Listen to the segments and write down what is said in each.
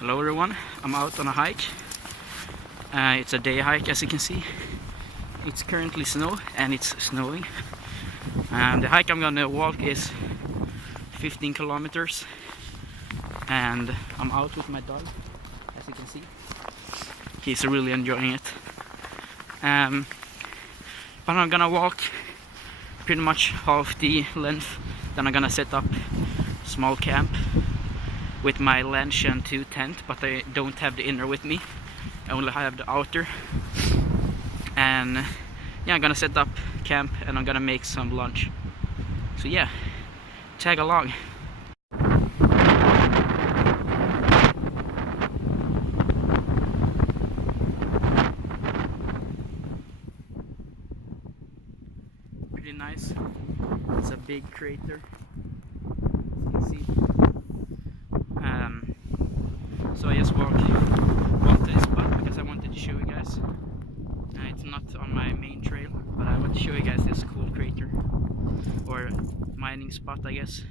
Hello everyone, I'm out on a hike. It's a day hike, as you can see. It's currently snow and it's snowing. The hike I'm gonna walk is 15 kilometers and I'm out with my dog, as you can see. He's really enjoying it. But I'm gonna walk pretty much half the length. Then I'm gonna set up a small camp with my lunch and 2 tent, but I don't have the inner with me. I only have the outer. And yeah, I'm gonna set up camp and I'm gonna make some lunch. So yeah, tag along. Pretty nice. It's a big crater, as you can see. So I just walked to this spot because I wanted to show you guys. It's not on my main trail, but I want to show you guys this cool crater or mining spot, I guess.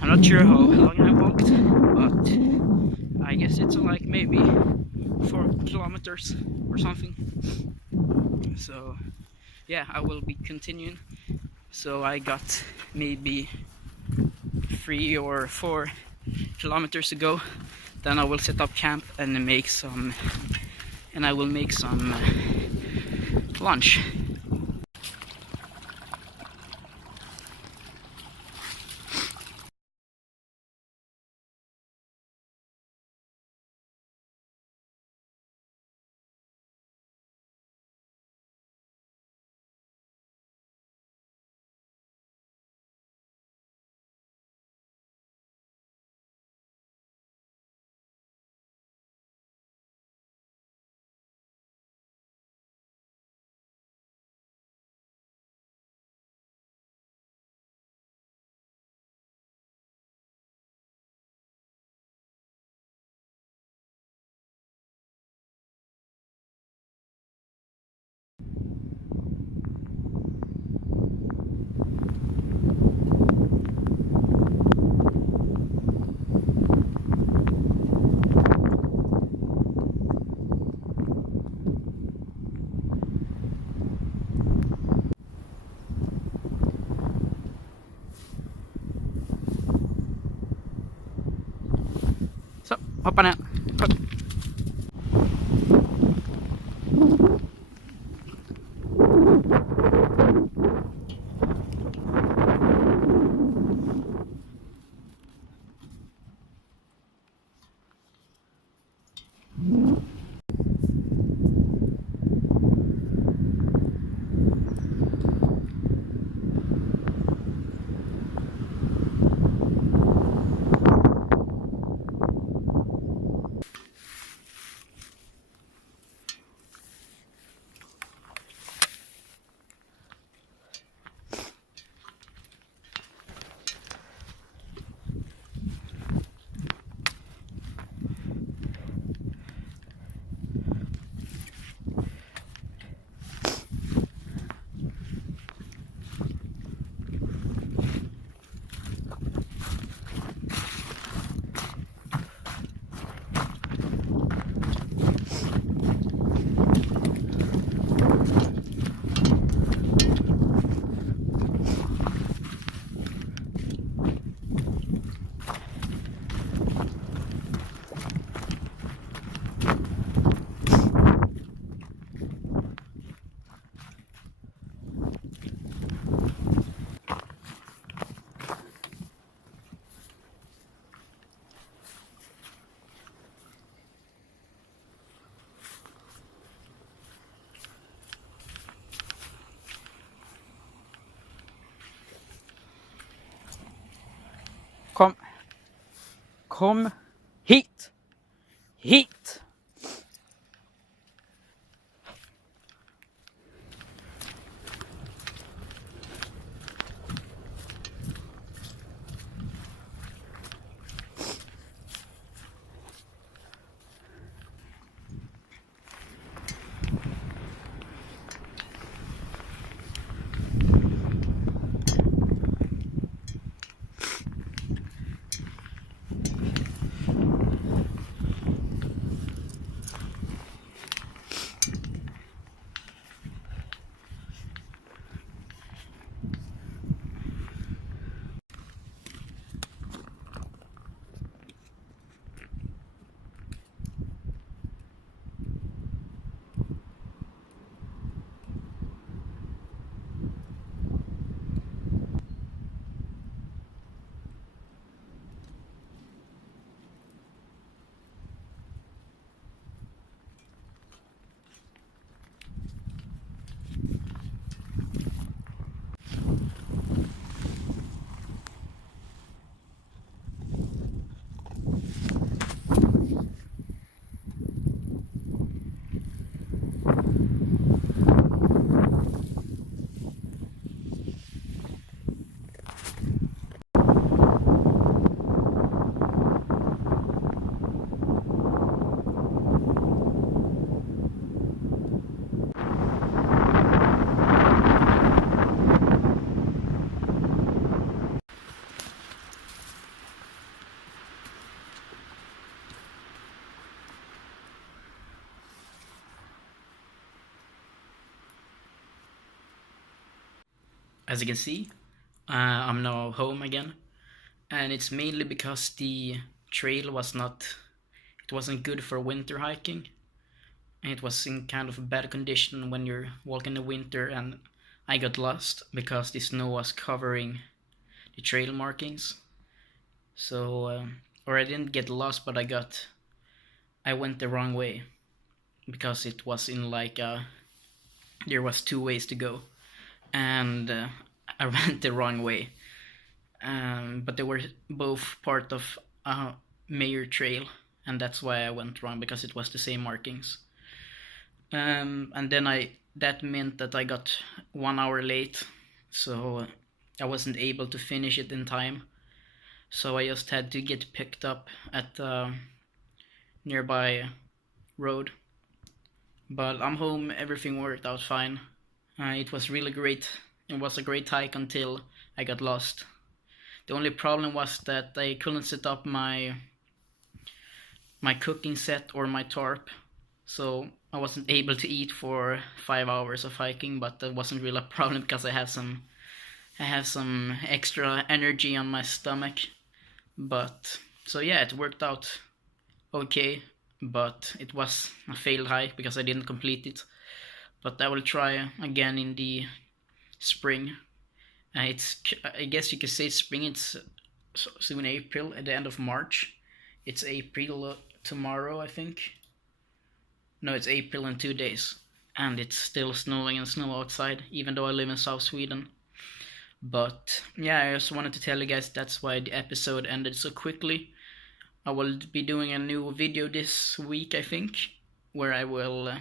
I'm not sure how long I walked, but I guess it's like maybe 4 kilometers or something. So yeah, I will be continuing. So I got maybe 3 or 4 kilometers to go. Then I will set up camp and I will make some lunch. Så, hoppa ner. Upp. Kom hit! Hit! As you can see, I'm now home again, and it's mainly because the trail wasn't good for winter hiking. It was in kind of a bad condition when you're walking in the winter, and I got lost because the snow was covering the trail markings. So, or I didn't get lost, but I went the wrong way because it was in like there was two ways to go, and I went the wrong way. But they were both part of a major trail, and that's why I went wrong, because it was the same markings. And then that meant that I got 1 hour late, so I wasn't able to finish it in time. So I just had to get picked up at the nearby road. But I'm home, everything worked out fine. It was really great. It was a great hike until I got lost. The only problem was that I couldn't set up my cooking set or my tarp, so I wasn't able to eat for 5 hours of hiking. But that wasn't really a problem because I have some extra energy on my stomach. But so yeah, it worked out okay, but it was a failed hike because I didn't complete it. But I will try again in the spring. I guess you could say spring. It's soon April, at the end of March. It's April tomorrow, I think. No, it's April in 2 days, and it's still snowing and snow outside, even though I live in South Sweden. But yeah, I just wanted to tell you guys that's why the episode ended so quickly. I will be doing a new video this week, I think, where I will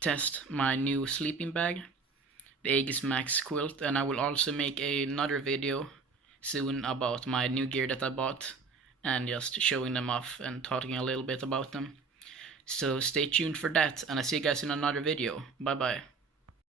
test my new sleeping bag, the Aegis Max quilt, and I will also make another video soon about my new gear that I bought, and just showing them off and talking a little bit about them. So stay tuned for that, and I see you guys in another video. Bye bye.